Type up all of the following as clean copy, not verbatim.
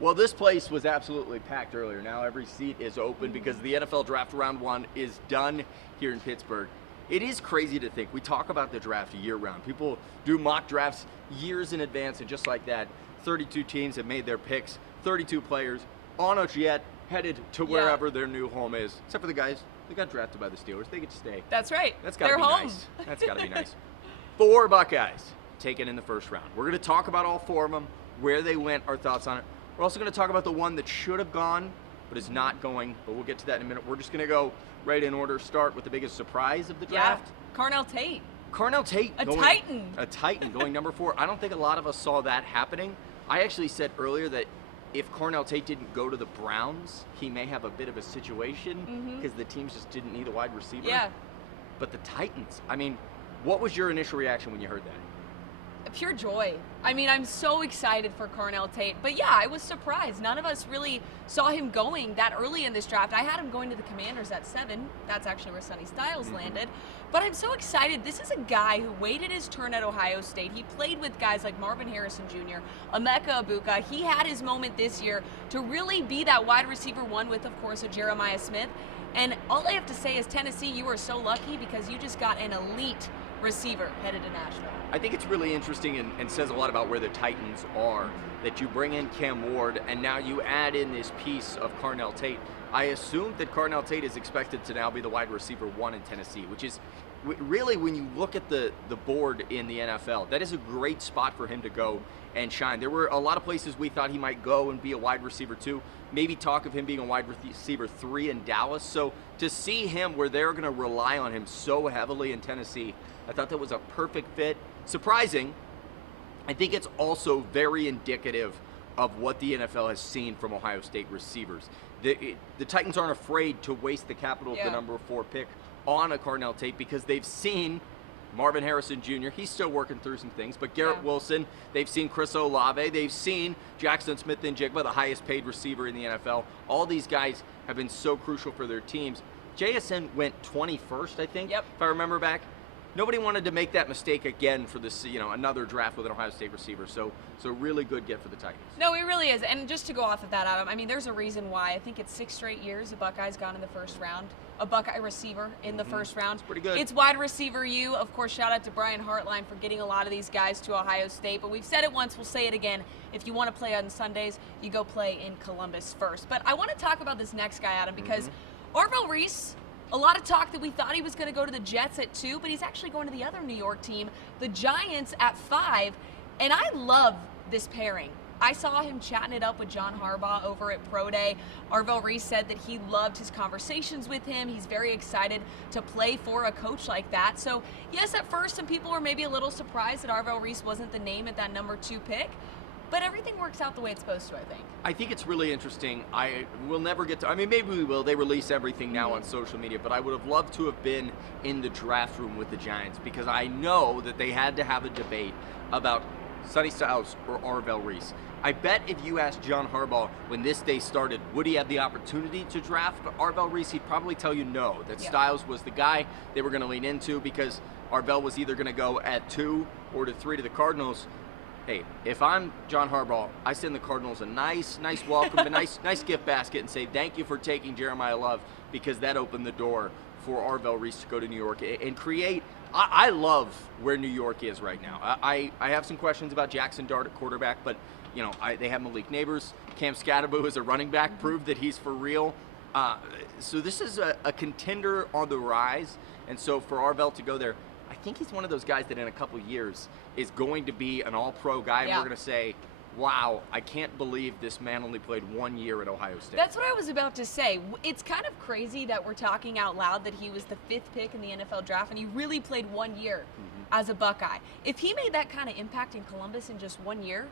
Well, this place was absolutely packed earlier. Now every seat is open because the NFL Draft Round 1 is done here in Pittsburgh. It is crazy to think. We talk about the draft year-round. People do mock drafts years in advance, and just like that, 32 teams have made their picks, 32 players on a jet headed to wherever their new home is. Except for the guys, they got drafted by the Steelers. They get to stay. That's right. That's got to be home. nice. That's got to be nice. 4 Buckeyes taken in the first round. We're going to talk about all 4 of them, where they went, our thoughts on it. We're also going to talk about the one that should have gone, but is not going, but we'll get to that in a minute. We're just going to go right in order, start with the biggest surprise of the draft. Yeah, Carnell Tate. Carnell Tate. A Titan. A Titan going number 4. I don't think a lot of us saw that happening. I actually said earlier that if Carnell Tate didn't go to the Browns, he may have a bit of a situation because the teams just didn't need a wide receiver. Yeah. But the Titans, I mean, what was your initial reaction when you heard that? Pure joy. I mean, I'm so excited for Carnell Tate. But yeah, I was surprised. None of us really saw him going that early in this draft. I had him going to the Commanders at 7. That's actually where Sonny Styles landed. But I'm so excited. This is a guy who waited his turn at Ohio State. He played with guys like Marvin Harrison Jr., Emeka Egbuka. He had his moment this year to really be that wide receiver 1 with, of course, a Jeremiah Smith. And all I have to say is, Tennessee, you are so lucky because you just got an elite receiver headed to Nashville. I think it's really interesting and says a lot about where the Titans are, that you bring in Cam Ward and now you add in this piece of Carnell Tate. I assume that Carnell Tate is expected to now be the wide receiver 1 in Tennessee, which is really, when you look at the board in the NFL, that is a great spot for him to go and shine. There were a lot of places we thought he might go and be a wide receiver 2, maybe talk of him being a wide receiver 3 in Dallas. So to see him where they're going to rely on him so heavily in Tennessee, I thought that was a perfect fit. Surprising. I think it's also very indicative of what the NFL has seen from Ohio State receivers. The Titans aren't afraid to waste the capital of the number 4 pick on a Carnell Tate because they've seen Marvin Harrison Jr., he's still working through some things, but Garrett Wilson, they've seen Chris Olave, they've seen Jackson Smith-Njigba, the highest paid receiver in the NFL. All these guys have been so crucial for their teams. JSN went 21st, I think, if I remember back. Nobody wanted to make that mistake again for this, another draft with an Ohio State receiver. So really good get for the Titans. No, it really is. And just to go off of that, Adam, I mean, there's a reason why. I think it's 6 straight years the Buckeyes gone in the first round. A Buckeye receiver in the first round. It's pretty good. It's wide receiver U. Of course, shout out to Brian Hartline for getting a lot of these guys to Ohio State. But we've said it once, we'll say it again. If you want to play on Sundays, you go play in Columbus first. But I want to talk about this next guy, Adam, because Arvel Reese, a lot of talk that we thought he was going to go to the Jets at 2, but he's actually going to the other New York team, the Giants, at 5. And I love this pairing. I saw him chatting it up with John Harbaugh over at Pro Day. Arvel Reese said that he loved his conversations with him. He's very excited to play for a coach like that. So, yes, at first some people were maybe a little surprised that Arvel Reese wasn't the name at that number 2 pick. But everything works out the way it's supposed to, I think. I think it's really interesting. I will never get to, I mean, maybe we will. They release everything now on social media, but I would have loved to have been in the draft room with the Giants because I know that they had to have a debate about Sonny Styles or Arvel Reese. I bet if you asked John Harbaugh when this day started, would he have the opportunity to draft Arvel Reese, he'd probably tell you no, that Styles was the guy they were going to lean into because Arvel was either going to go at 2 or to 3 to the Cardinals. Hey, if I'm John Harbaugh, I send the Cardinals a nice welcome, a nice gift basket and say thank you for taking Jeremiah Love because that opened the door for Arvel Reese to go to New York and create. I love where New York is right now. I have some questions about Jackson Dart at quarterback, but they have Malik Neighbors. Cam Scatterbo is a running back, proved that he's for real. So this is a contender on the rise, and so for Arvel to go there, I think he's one of those guys that in a couple years is going to be an all-pro guy, and we're going to say, wow, I can't believe this man only played 1 year at Ohio State. That's what I was about to say. It's kind of crazy that we're talking out loud that he was the 5th pick in the NFL draft, and he really played 1 year as a Buckeye. If he made that kind of impact in Columbus in just 1 year,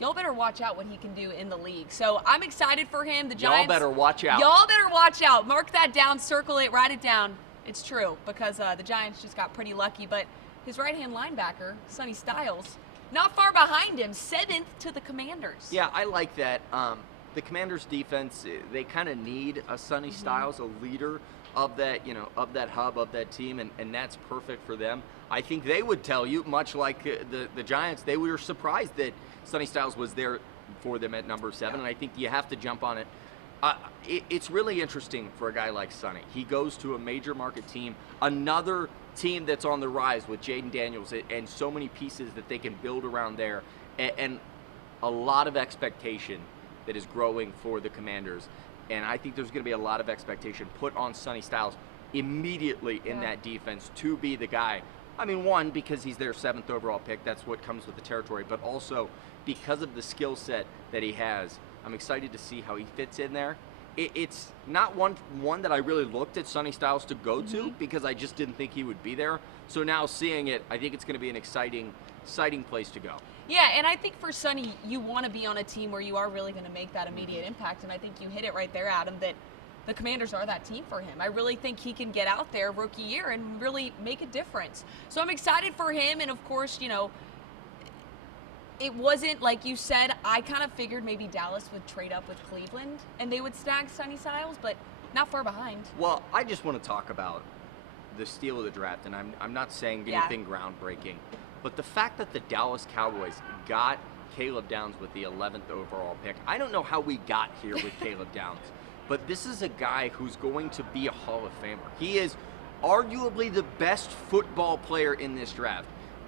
y'all better watch out what he can do in the league. So I'm excited for him. The Giants. Y'all better watch out. Y'all better watch out. Mark that down, circle it, write it down. It's true, because the Giants just got pretty lucky, but his right-hand linebacker, Sonny Styles, not far behind him, 7th to the Commanders. Yeah, I like that. The Commanders' defense, they kind of need a Sonny Styles, a leader of that, of that hub, of that team, and that's perfect for them. I think they would tell you, much like the Giants, they were surprised that Sonny Styles was their for them at number 7, and I think you have to jump on it. It's really interesting for a guy like Sonny. He goes to a major market team, another team that's on the rise with Jaden Daniels and so many pieces that they can build around there, and a lot of expectation that is growing for the Commanders. And I think there's going to be a lot of expectation put on Sonny Styles immediately in that defense to be the guy. I mean, one, because he's their 7th overall pick. That's what comes with the territory. But also because of the skill set that he has. I'm excited to see how he fits in there. It's not one that I really looked at Sonny Styles to go to because I just didn't think he would be there. So now seeing it, I think it's going to be an exciting place to go. Yeah, and I think for Sonny, you want to be on a team where you are really going to make that immediate impact, and I think you hit it right there, Adam, that the Commanders are that team for him. I really think he can get out there rookie year and really make a difference. So I'm excited for him, and of course, you know, it wasn't, like you said, I kind of figured maybe Dallas would trade up with Cleveland and they would snag Sonny Styles, but not far behind. Well, I just want to talk about the steal of the draft, and I'm not saying anything groundbreaking, but the fact that the Dallas Cowboys got Caleb Downs with the 11th overall pick, I don't know how we got here with Caleb Downs, but this is a guy who's going to be a Hall of Famer. He is arguably the best football player in this draft.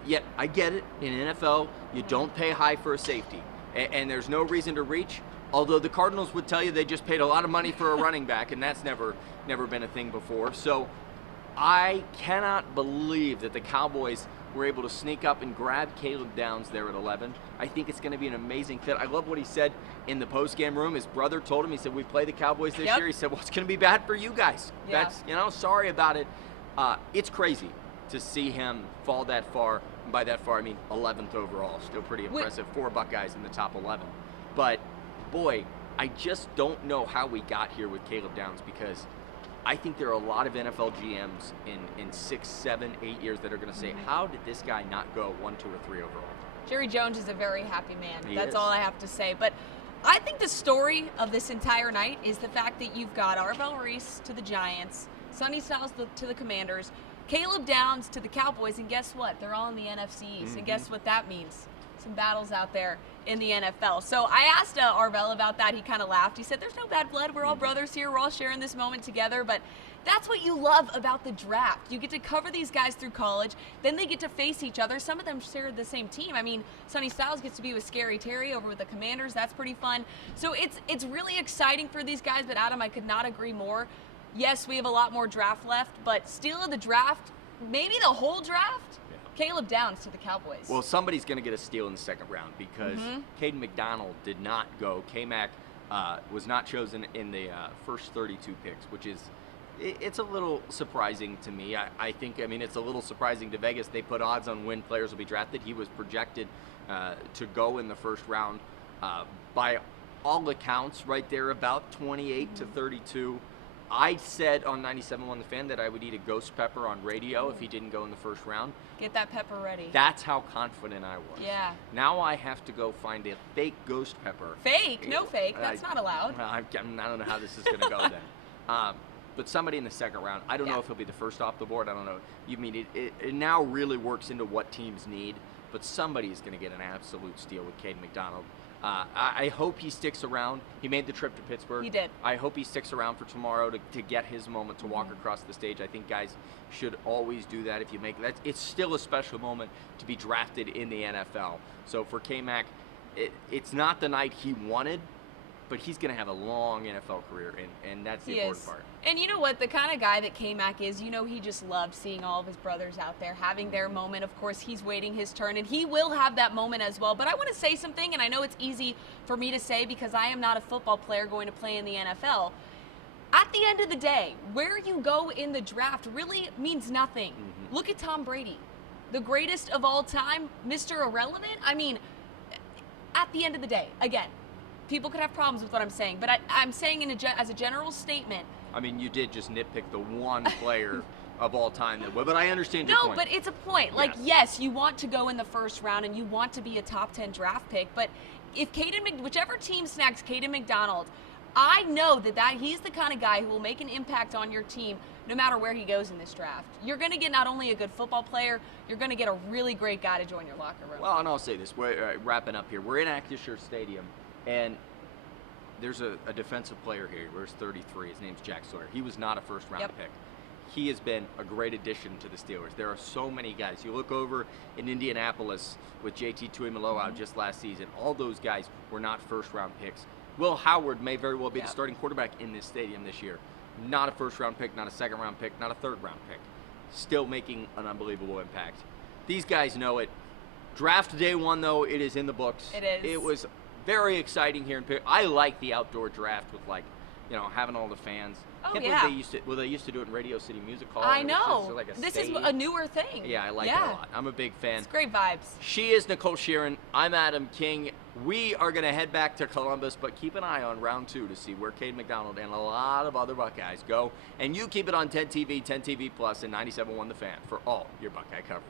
Yet, I get it, in NFL, you don't pay high for a safety, and there's no reason to reach, although the Cardinals would tell you they just paid a lot of money for a running back, and that's never been a thing before. So I cannot believe that the Cowboys were able to sneak up and grab Caleb Downs there at 11. I think it's going to be an amazing fit. I love what he said in the post-game room. His brother told him, he said, we play the Cowboys this year. He said, well, it's going to be bad for you guys. That's, sorry about it. It's crazy to see him fall that far. And by that far, I mean 11th overall. Still pretty impressive. 4 Buckeyes in the top 11. But, boy, I just don't know how we got here with Caleb Downs, because I think there are a lot of NFL GMs in 6, 7, 8 years that are going to say, how did this guy not go 1, 2, or 3 overall? Jerry Jones is a very happy man. That's all I have to say. But I think the story of this entire night is the fact that you've got Arvel Reese to the Giants, Sonny Styles to the Commanders, Caleb Downs to the Cowboys, and guess what? They're all in the NFC East, and guess what that means? Some battles out there in the NFL. So I asked Arvel about that. He kind of laughed. He said, there's no bad blood. We're all brothers here. We're all sharing this moment together. But that's what you love about the draft. You get to cover these guys through college. Then they get to face each other. Some of them share the same team. I mean, Sonny Styles gets to be with Scary Terry over with the Commanders. That's pretty fun. So it's really exciting for these guys. But, Adam, I could not agree more. Yes, we have a lot more draft left, but steal of the draft, maybe the whole draft, Caleb Downs to the Cowboys. Well, somebody's going to get a steal in the 2nd round because Kaden McDonald did not go. K-Mac was not chosen in the first 32 picks, which is it's a little surprising to me. I think, it's a little surprising to Vegas. They put odds on when players will be drafted. He was projected to go in the 1st round by all accounts right there about 28 to 32. I said on 97.1 The Fan that I would eat a ghost pepper on radio if he didn't go in the 1st round. Get that pepper ready. That's how confident I was. Yeah. Now I have to go find a fake ghost pepper. Fake? No fake. That's not allowed. I don't know how this is going to go then. But somebody in the 2nd round. I don't know if he'll be the first off the board. I don't know. It now really works into what teams need. But somebody is going to get an absolute steal with Kaden McDonald. I hope he sticks around. He made the trip to Pittsburgh. He did. I hope he sticks around for tomorrow to get his moment to walk across the stage. I think guys should always do that if you make that. It's still a special moment to be drafted in the NFL. So for K-Mac, it's not the night he wanted, but he's going to have a long NFL career, and that's the important part. And you know what? The kind of guy that K-Mac is, he just loves seeing all of his brothers out there having their moment. Of course, he's waiting his turn, and he will have that moment as well. But I want to say something, and I know it's easy for me to say because I am not a football player going to play in the NFL. At the end of the day, where you go in the draft really means nothing. Look at Tom Brady, the greatest of all time, Mr. Irrelevant. At the end of the day, again, people could have problems with what I'm saying, but I'm saying as a general statement. You did just nitpick the one player of all time. But I understand your point. No, but it's a point. Yes, you want to go in the 1st round and you want to be a top 10 draft pick, but if whichever team snags Kaden McDonald, I know that he's the kind of guy who will make an impact on your team no matter where he goes in this draft. You're going to get not only a good football player, you're going to get a really great guy to join your locker room. Well, and I'll say this, we're wrapping up here. We're in Acrisure Stadium. And there's a defensive player here. He wears 33. His name's Jack Sawyer. He was not a first-round pick. He has been a great addition to the Steelers. There are so many guys. You look over in Indianapolis with JT Tuimoloau just last season. All those guys were not first-round picks. Will Howard may very well be the starting quarterback in this stadium this year. Not a first-round pick, not a second-round pick, not a third-round pick. Still making an unbelievable impact. These guys know it. Draft day one, though, it is in the books. It is. It was very exciting here in Pitt. I like the outdoor draft with, like, you know, having all the fans. Oh, They used to do it in Radio City Music Hall. I know. This is a newer thing. Yeah, I like it a lot. I'm a big fan. It's great vibes. She is Nicole Shearin. I'm Adam King. We are going to head back to Columbus, but keep an eye on round 2 to see where Kaden McDonald and a lot of other Buckeyes go. And you keep it on 10 TV, 10 TV Plus, and 97.1 The Fan for all your Buckeye coverage.